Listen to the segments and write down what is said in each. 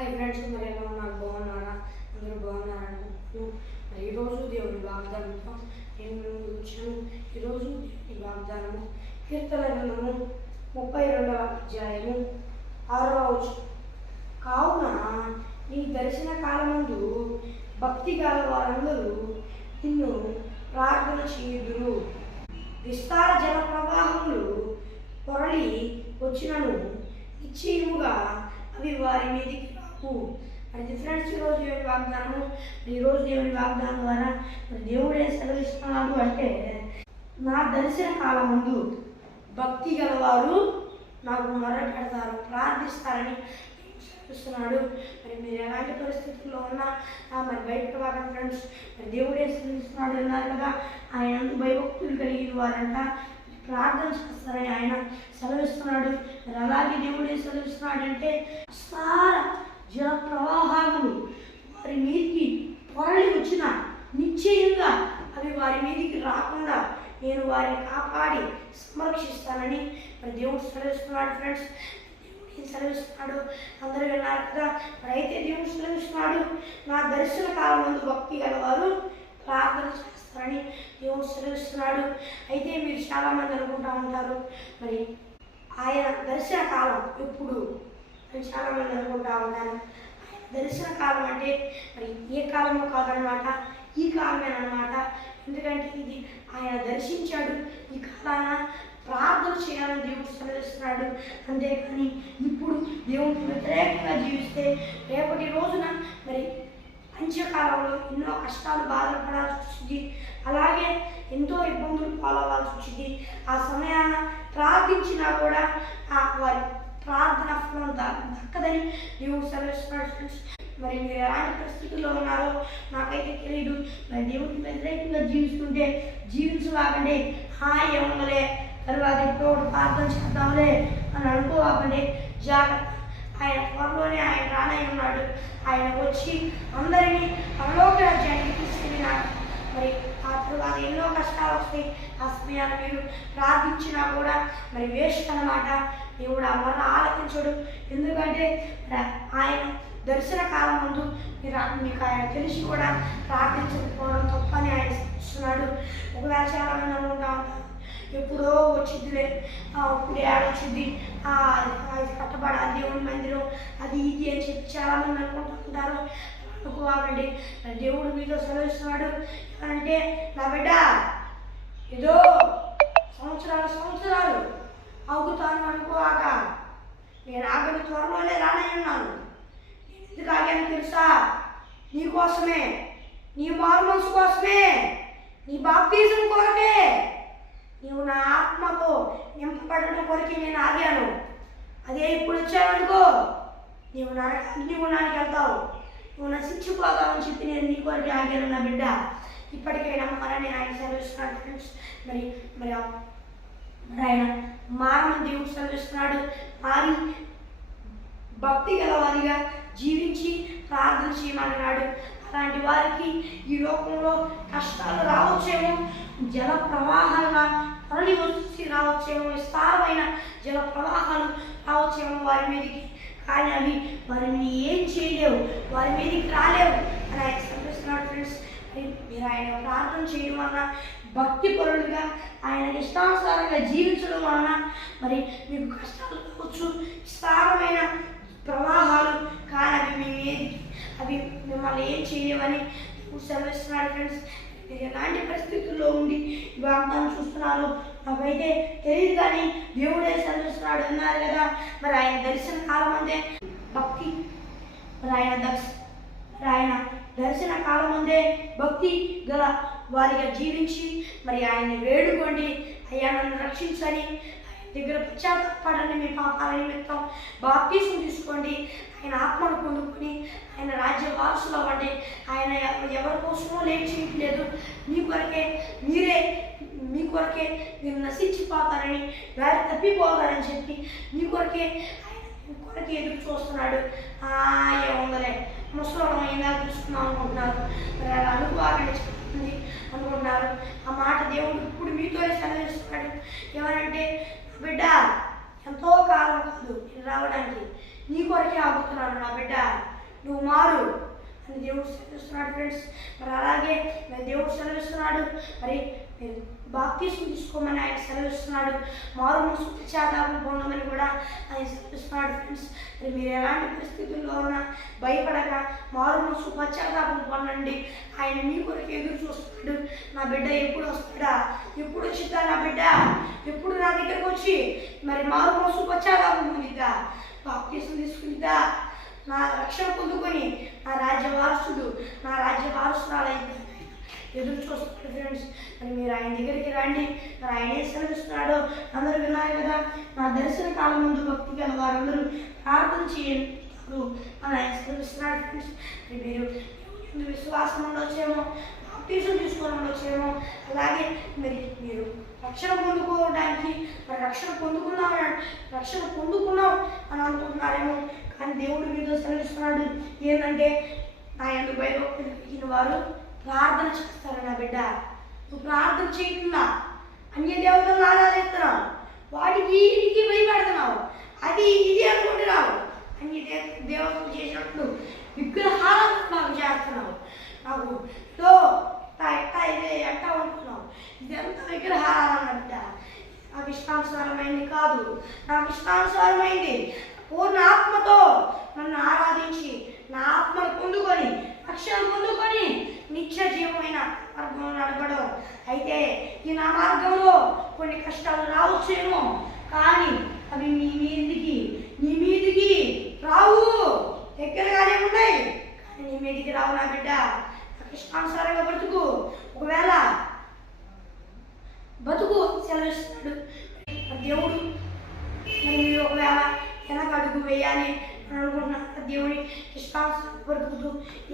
Hi friends, మరి ఎలా ఉన్నారు? బాగున్నారా? అందరూ బాగున్నారా అనుకుంటున్నాను. మరి ఈరోజు దేవుని వాగ్దానంతో నేను ముందు వచ్చాను. ఈరోజు దేవుని వాగ్దానము కీర్తన గ్రంథము 32వ అధ్యాయము 6వ వచనం. కావున నీ దర్శన కాలమందు భక్తి గల వారందరూ నిన్ను ప్రార్థన చేయుదురు. విస్తార జల ప్రవాహములు పొరలి వచ్చినను నిశ్చయముగా అవి వారి మీదికి రావు. అది ఫ్రెండ్స్, ఈరోజు దేవుని వాగ్దానము. ఈరోజు దేవుని వాగ్దానం ద్వారా మరి దేవుడే సెలవిస్తున్నాడు అంటే, నా దర్శన కాలం ముందు భక్తి గలవారు నాకు మొరపెడతారు, ప్రార్థిస్తారని సెలవిస్తున్నాడు. మరి మీరు ఎలాంటి పరిస్థితుల్లో ఉన్నా మరి భయపడవారు ఫ్రెండ్స్. మరి దేవుడే సెలవిస్తున్నాడు అన్నారు కదా, ఆయన భయభక్తులు కలిగిన వారంట ప్రార్థన చేస్తారని ఆయన సెలవిస్తున్నాడు. మరి అలాగే దేవుడే సెలవిస్తున్నాడంటే, విస్తార జల ప్రవాహాలు వారి మీదికి పొరలి వచ్చిన నిశ్చయంగా అవి వారి మీదికి రాకుండా నేను వారిని కాపాడి సంరక్షిస్తానని మరి దేవుడు సెలవిస్తున్నాడు ఫ్రెండ్స్. దేవుడు సెలవిస్తున్నాడు, అందరూ విన్నారు కదా. మరి అయితే దేవుడు సెలవిస్తున్నాడు, నా దర్శన కాలం ముందు భక్తి గలవారు ప్రార్థన చేస్తారని దేవుడు సెలవిస్తున్నాడు. అయితే మీరు చాలామంది అనుకుంటూ ఉంటారు, మరి ఆయన దర్శన కాలం ఎప్పుడు అని చాలామంది అనుకుంటూ ఉంటారు. ఆయన దర్శన కాలం అంటే మరి ఏ కాలమో కాదనమాట, ఈ కాలమేనమాట. ఎందుకంటే ఇది ఆయన దర్శించాడు, ఈ కాలాన ప్రార్థన చేయాలని దేవుడు సెలవిస్తున్నాడు. అంతేకాని ఇప్పుడు దేవుడికి వ్యతిరేకంగా జీవిస్తే రేపటి రోజున మరి అంత్యకాలంలో ఎన్నో కష్టాలు బాధలు పడాల్సి వచ్చింది, అలాగే ఎంతో ఇబ్బందులు పాలవాల్సి వచ్చింది. ఆ సమయాన ప్రార్థించినా కూడా వారి ప్రార్థన ఫలం దక్కదని దేవుడు సెలవిస్తున్నాడు ఫ్రెండ్స్. మరి మీరు ఎలాంటి పరిస్థితుల్లో ఉన్నారో నాకైతే తెలియదు. మరి దేవుడికి వ్యతిరేకంగా జీవిస్తుంటే జీవించవాకండి. ఏమలే తర్వాత ఇప్పుడు ప్రార్థన చేద్దాంలే అని అనుకోవాకండి, జాగ్రత్త. ఆయన త్వరలోనే ఆయన రానై ఉన్నాడు. ఆయన వచ్చి అందరినీ పరలోక రాజ్యానికి తీసుకెళ్ళినాడు. మరి ఆ తర్వాత ఎన్నో కష్టాలు వస్తాయి. ఆ సమయాన్ని మీరు ప్రార్థించినా కూడా మరి వేస్ట్ అన్నమాట. దేవుడు ఆ మొర ఆలకించడు. ఎందుకంటే ఆయన దర్శన కాలం ముందు మీకు ఆయన తెలిసి కూడా ప్రార్థించకపోవడం తప్పని ఆయన ఇస్తున్నాడు. ఒకవేళ చాలామంది అనుకుంటా ఉంటారు, ఎప్పుడో వచ్చిద్దిలే, ఇప్పుడు ఏడొచ్చింది, అది కట్టబడాలి దేవుని మందిరం, అది ఇది అని చెప్పి చాలామంది అనుకుంటూ ఉంటారు. అనుకోవాలండి. దేవుడు మీతో సెలవిస్తున్నాడు అంటే, నా బిడ్డ ఏదో సంవత్సరాలు ఆగుతాను అనుకోవాక, నేను ఆగని త్వరలోనే రానై ఉన్నాను. నేను ఎందుకు ఆగాను తెలుసా? నీకోసమే, నీ మారు మనసు కోసమే, నీ బాప్తిజం కొరకే, నీవు నా ఆత్మతో నింపబడడం కొరకే నేను ఆగాను. అదే ఇప్పుడు వచ్చావనుకో, నీవు అగ్నిగుణానికి వెళ్తావు, నువ్వు నశించిపోతావని చెప్పి నేను నీ కొరకే ఆగాను నా బిడ్డ. ఇప్పటికైనా నమ్మరని ఆయన సెలవిస్తున్నాడు ఫ్రెండ్స్. మరి ఆయన మారమని దేవుడు సెలవిస్తున్నాడు. మారి భక్తి గలవారిగా జీవించి ప్రార్థన చేయమన్నాడు. అలాంటి వారికి ఈ లోకంలో కష్టాలు రావచ్చేమో, జల ప్రవాహాలుగా పొరలి వచ్చి రావచ్చేమో, విస్తారమైన జల ప్రవాహాలు రావచ్చేమో వారి మీదకి. కానీ అవి వారిని ఏం చేయలేవు, వారి మీదకి రాలేవు అని ఆయన సంతోషిస్తున్నాడు ఫ్రెండ్స్. మీరు ఆయన ప్రార్థన చేయడం వలన, భక్తి పరులుగా ఆయన ఇష్టానుసారంగా జీవించడం వలన మరి మీకు కష్టాలు కావచ్చు, విస్తారమైన ప్రవాహాలు, కానీ అవి మిమ్మల్ని ఏం చేయలేవని సెలవిస్తున్నాడు ఫ్రెండ్స్. మీరు ఎలాంటి పరిస్థితుల్లో ఉండి ఈ వాగ్దానం చూస్తున్నారు నాకైతే తెలియదు, కానీ దేవుడే సెలవిస్తున్నాడు అన్నారు కదా. మరి ఆయన దర్శన కాలం అంటే భక్తి, మరి ఆయన దర్శన కాలం అందే భక్తి గల వారిగా జీవించి మరి ఆయన్ని వేడుకోండి. అయ్యా నన్ను రక్షించని దగ్గర పశ్చాత్తాపడండి, మీ పాపాల నిమిత్తం బాప్తిజం తీసుకోండి, ఆయన ఆత్మను పొందుకొని ఆయన రాజ్య వారసులు అవ్వండి. ఆయన ఎవరి కోసమో లేట్ చేయట్లేదు, మీ కొరకే మీరు నశించిపోతారని, దారి తప్పిపోతారని చెప్పి మీ కొరకే ఎదురు చూస్తున్నాడు. ఏముందలే ముసలం అయినా చూసుకున్నాం అనుకుంటున్నారు, మరి అలా అనుకోవాలని చెప్తుంది అనుకుంటున్నారు. ఆ మాట దేవుడు ఇప్పుడు మీతోనే సెలవిస్తున్నాడు. ఏమనంటే, బిడ్డ ఎంతో కాలం కాదు నేను రావడానికి, నీ కొరకే ఆగుతున్నాను నా బిడ్డ. నువ్వు మారు అని దేవుడు సెలవిస్తున్నాడు ఫ్రెండ్స్. మరి అలాగే మరి దేవుడు సెలవిస్తున్నాడు, మరి మీరు బాప్తిస్మం తీసుకోమని ఆయన సెలవిస్తున్నాడు, మారు మనసు పశ్చాత్తాపం పొందమని కూడా ఆయన సెలవిస్తున్నాడు ఫ్రెండ్స్. మరి మీరు ఎలాంటి పరిస్థితుల్లో ఉన్నా భయపడక మారు మనసు పశ్చాత్తాపం పొందండి. ఆయన మీ కొరకు ఎదురు చూస్తున్నాడు. నా బిడ్డ ఎప్పుడు వస్తాడా, ఎప్పుడు వచ్చిద్దా నా బిడ్డ, ఎప్పుడు నా దగ్గరకు వచ్చి మరి మారు మనసు పశ్చాత్తాపం పొందిద్దా, బాప్తిస్మం తీసుకుందా, నా రక్షణ పొందుకొని నా రాజ్య వారసుడు, నా రాజ్య వారసురాలైంది ఎదురు చూస్తున్నాడు ఫ్రెండ్స్. మరి మీరు ఆయన దగ్గరికి రండి. మరి ఆయన ఏం సెలవిస్తున్నాడో అందరూ విన్నారు కదా. నా దర్శన కాలం ముందు భక్తి గల వారందరూ ప్రార్థన చేయరు అని ఆయన సెలవిస్తున్నాడు ఫ్రెండ్స్. మరి మీరు విశ్వాసం ఉండొచ్చేమో, బాప్తిజం తీసుకొని ఉండొచ్చేమో, అలాగే మరి మీరు రక్షణ పొందుకోవడానికి మరి రక్షణ పొందుకున్నాం అని అనుకుంటున్నారేమో. కానీ దేవుడు మీతో సెలవిస్తున్నాడు ఏంటంటే, నా యందు భయభక్తులు కలిగిన వారు ప్రార్థన చేస్తారు. నా బిడ్డ, నువ్వు ప్రార్థన చేయకుండా అన్య దేవతలను ఆరాధిస్తున్నావు, వాటికి వీటికి భయపడుతున్నావు, అది ఇది అనుకుంటున్నావు, అన్య దేవతలు చేసినట్లు విగ్రహాలను చేస్తున్నావు. నాకు ఎట్టా ఉంటున్నావు, ఇదంతా విగ్రహారాధన బిడ్డ. నాకు ఇష్టానుసారమైంది కాదు, నాకు ఇష్టానుసారమైంది పూర్ణ ఆత్మతో నన్ను ఆరాధించి నా ఆత్మను పొందుకొని రక్షణ పొందుకొని నిత్య జీవమైన మార్గంలో నడపడం. అయితే ఈ నా మార్గంలో కొన్ని కష్టాలు రావచ్చేమో, కానీ అవి నీ మీదికి రావు. దగ్గరగానే ఉన్నాయి కానీ నీ మీదికి రావు నా బిడ్డ. నాకు ఇష్టానుసారంగా బ్రతుకు, ఒకవేళ బతుకు సెలవిస్తున్నాడు దేవుడు. మరి మీరు ఒకవేళ వెనక అడుగు వేయాలి అని అనుకుంటున్నారు, దేవుని ఇష్టానుసారం బ్రతుకుతూ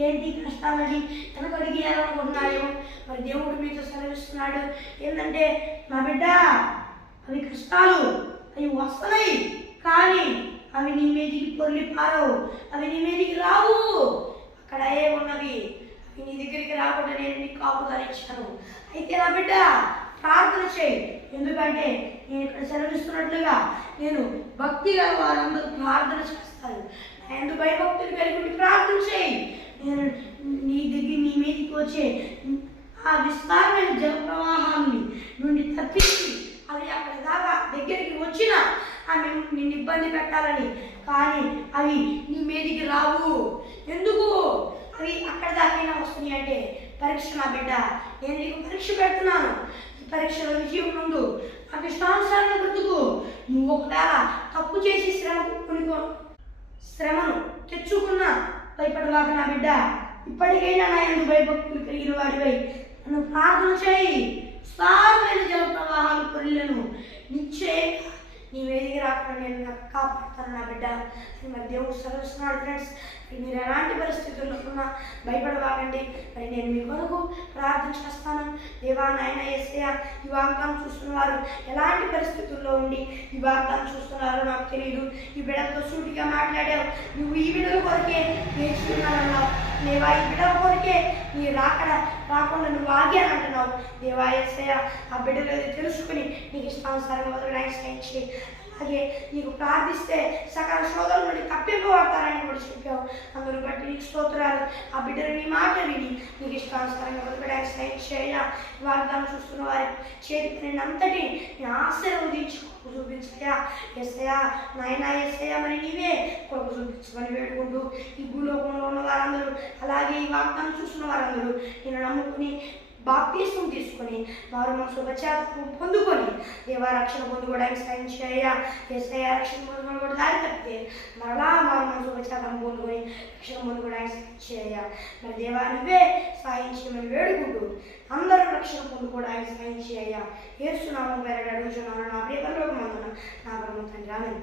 ఏంటి కష్టాలని వెనక అడిగేయాలనుకుంటున్నారేమో. మరి దేవుడు మీతో సెలవిస్తున్నాడు ఏంటంటే, నా బిడ్డ అవి కష్టాలు, అవి వస్తున్నాయి కానీ అవి నీ మీదికి పొర్లి పారవు, అవి నీ మీదికి రావు. అక్కడ ఉన్నవి అవి నీ దగ్గరికి రాకుండా నేను నీకు కాపుదల ఇచ్చాను. అయితే నా బిడ్డ ప్రార్థన చేయి. ఎందుకంటే నేను ఇక్కడ సెలవిస్తున్నట్లుగా నేను భక్తి గల వారందరూ ప్రార్థన చేస్తాను. నేను భయభక్తులు కలిగి ప్రార్థన చేయి. నేను నీ మీదికి వచ్చే ఆ విస్తారమైన జల ప్రవాహాన్ని నుండి తప్పించి అవి అక్కడ దాకా దగ్గరికి వచ్చిన ఆమె నిన్ను ఇబ్బంది పెట్టాలని, కానీ అవి నీ మీదికి రావు. ఎందుకు అవి అక్కడ దాకైనా వస్తున్నాయి అంటే, పరీక్ష నా బిడ్డ, నేను నీకు పరీక్ష పెడుతున్నాను. ఈ పరీక్షలో విజయం ముందు నాకు ఇష్టానుసారంగా బ్రతుకు. నువ్వు ఒకవేళ తప్పు చేసి శ్రమను తెచ్చుకున్నా భయపడవాక నా బిడ్డ. ఇప్పటికైనా నా యందు భయభక్తులు కలిగిన వాడివై నన్ను ప్రార్థన చేయి. సారమైన జల ప్రవాహాలు పొరిలను నిశ్చయంగా నీ వేదిక రాకుండా నేను నాకు కాపాడుతాను నా బిడ్డ. మరి దేవుడు సెలవిస్తున్నాడు ఫ్రెండ్స్. మీరు ఎలాంటి పరిస్థితుల్లో ఉన్నా భయపడవాకండి. మరి నేను మీ కొరకు ప్రార్థన చేస్తాను. దేవా నాయన యేసయ్య, ఈ వాగ్దానం చూస్తున్నవారు ఎలాంటి పరిస్థితుల్లో ఉండి ఈ వాగ్దానం చూస్తున్నారో నాకు తెలియదు. ఈ బిడ్డలతో సూటిగా మాట్లాడావు. నువ్వు ఈ బిడ్డల కొరకే నేర్చుకున్నానన్నావు. దేవా ఈ బిడ్డల కొరకే నీ రాకుండా నువ్వు ఆగి అని అంటున్నావు. దేవా యేసయ్య, ఆ బిడ్డలు తెలుసుకుని నీకు ఇష్టానుసారంగా వదలడానికి సాయం చేయి. అలాగే నీకు ప్రార్థిస్తే సకల శోధన నుండి తప్పింపబడతారని కూడా చెప్పావు. అందరూ బట్టి నీకు స్తోత్రాలు. ఆ బిడ్డలు నీ మాట విని నీకు ఇష్టానుసారంగా వదలడానికి సాయం చేయ. వాగ్దానం చూస్తున్న వారి చేతి పని అంతటి నీ ఆశీర్వదించి చూపించయా. యేసయ్యా నాయనా యేసయ్యా, మరి నీవే కొరకు చూపించమని వేడుకుంటూ ఈ భూలోకంలో ఉన్న వారందరూ, అలాగే ఈ వాగ్దానం చూస్తున్న వారందరూ నేను నమ్ముకుని బాప్తిస్మం తీసుకొని వారు మనసు పశ్చాత్తాపం పొందుకొని దేవా రక్షణ పొందుకోవడానికి సాయం చేయ. యేసయ్య రక్షణ పొందుకొని కూడా దారి తప్పితే మరలా వారు మనసు పశ్చాత్తాపం పొందుకొని రక్షణ పొందుకోవడానికి సాయం చేయ. మరి దేవా నువ్వే సాయం చేయమని వేడుకుంటూ అందరూ రక్షణ పొందుకోవడానికి సాయం చేయ. యేసు నామమున పేరట అడుగుచున్నాను నా ప్రియ పరలోకమందున నా పరమ తండ్రి, ఆమేన్.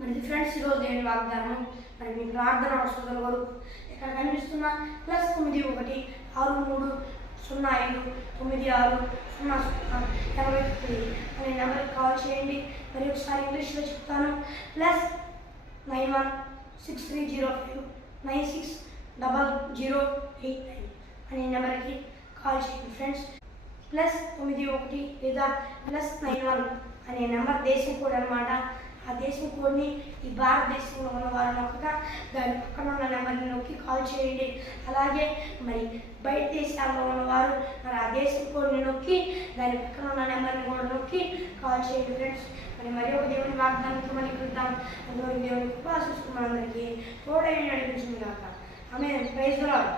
మరి ఫ్రెండ్స్, ఈరోజు దేని వాగ్దానం మరి మీ ప్రార్థన అవసరాల వరకు ఇక్కడ కనిపిస్తున్న +91 63 05 96 00 అనే నెంబర్కి కాల్ చేయండి. మరి ఒకసారి ఇంగ్లీష్లో చెప్తాను. +91 6305 960089 అనే నెంబర్కి కాల్ చేయండి ఫ్రెండ్స్. +91 లేదా +91 అనే నెంబర్ దేశం కోడ్ అనమాట. ఆ దేశం కోడ్ని ఈ భారతదేశంలో ఉన్న వారు నొక్కగా దాని పక్కన ఉన్న నెంబర్ని నొక్కి కాల్ చేయండి. అలాగే మరి బయట దేశాల్లో ఉన్నవారు మరి ఆ దేశం కోడ్ని నొక్కి దాని పక్కన ఉన్న నెంబర్ని కూడా నొక్కి కాల్ చేయండి ఫ్రెండ్స్. మరి ఒక దేవుని వాగ్దానంతో మనకి కలుద్దాం. అందువరకు దేవుని కృప చూసుకున్న అందరికీ తోడై నడిపించింది కాక. ఆమేన్. Praise the lord.